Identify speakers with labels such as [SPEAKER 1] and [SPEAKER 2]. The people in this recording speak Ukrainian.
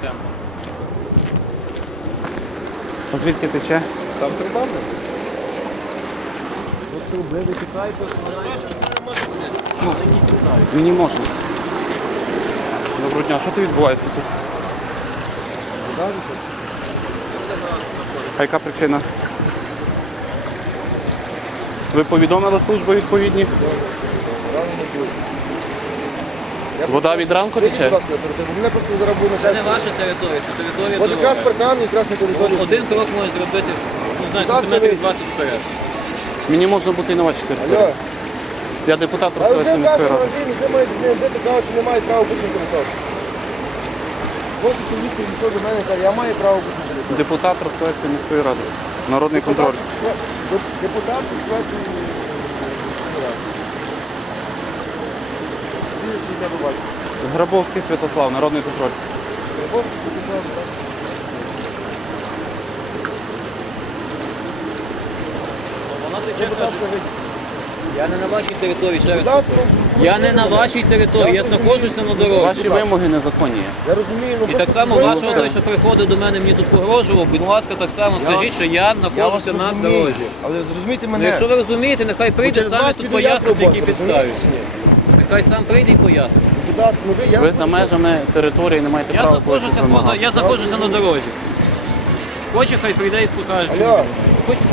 [SPEAKER 1] темно.
[SPEAKER 2] А звідки тече?
[SPEAKER 1] Там труба? Ось труби витікають,
[SPEAKER 2] Мені можна. Доброго дня, що тут відбувається тут? А яка причина? Ви повідомили служби відповідні? Вода від ранку тече?
[SPEAKER 3] Мене просто зараз буде
[SPEAKER 1] Це не ваша територія, це територія
[SPEAKER 3] От якраз
[SPEAKER 1] дороги.
[SPEAKER 3] паркан, якраз на території.
[SPEAKER 1] Один крок може зробити, не знаю, сантиметрів 20 вперед.
[SPEAKER 2] Мені можна бути і на вашій території.
[SPEAKER 3] Алло,
[SPEAKER 2] Я депутат
[SPEAKER 3] а вже
[SPEAKER 2] Тростянської
[SPEAKER 3] в
[SPEAKER 2] міської
[SPEAKER 3] нашому
[SPEAKER 2] ради.
[SPEAKER 3] магазині вже мають де кажуть, що немає права бути на території. Можете чоловік підійшов до мене і каже, я маю право бути на території.
[SPEAKER 2] Депутат Тростянської міської ради. Народний контроль.
[SPEAKER 3] Депутат Тростянської міської ради. Прізвище, ім'я, по батькові.
[SPEAKER 2] Грабовський Святослав, народний контроль.
[SPEAKER 3] Грабовський Святослав, так.
[SPEAKER 1] Вона тече, каже, я не на вашій території, ще раз
[SPEAKER 3] Будь ласка,
[SPEAKER 1] повторюю. Я не на вашій території, я знаходжуся на дорозі.
[SPEAKER 2] Ваші вимоги незаконні є.
[SPEAKER 3] Я розумію, ну
[SPEAKER 1] І так само вашого той, що приходив до мене, мені тут погрожував, будь ласка, так само скажіть, що я знаходжуся на дорозі.
[SPEAKER 3] Але зрозумійте
[SPEAKER 1] Ну,
[SPEAKER 3] мене.
[SPEAKER 1] якщо ви розумієте, нехай прийде
[SPEAKER 3] через
[SPEAKER 1] сам
[SPEAKER 3] вас
[SPEAKER 1] тут
[SPEAKER 3] піду я
[SPEAKER 1] пояснить,
[SPEAKER 3] з
[SPEAKER 1] які
[SPEAKER 3] роботи,
[SPEAKER 1] підстави.
[SPEAKER 3] розумієте чи ні?
[SPEAKER 1] Нехай сам прийде і пояснить.
[SPEAKER 3] Будь ласка, ну я
[SPEAKER 2] Ви за межами території не маєте
[SPEAKER 1] Я
[SPEAKER 2] права
[SPEAKER 1] знаходжуся
[SPEAKER 2] вимагати.
[SPEAKER 1] я знаходжуся на дорозі. Хоче, хай прийде і покаже.
[SPEAKER 3] Алло.
[SPEAKER 1] Хоче,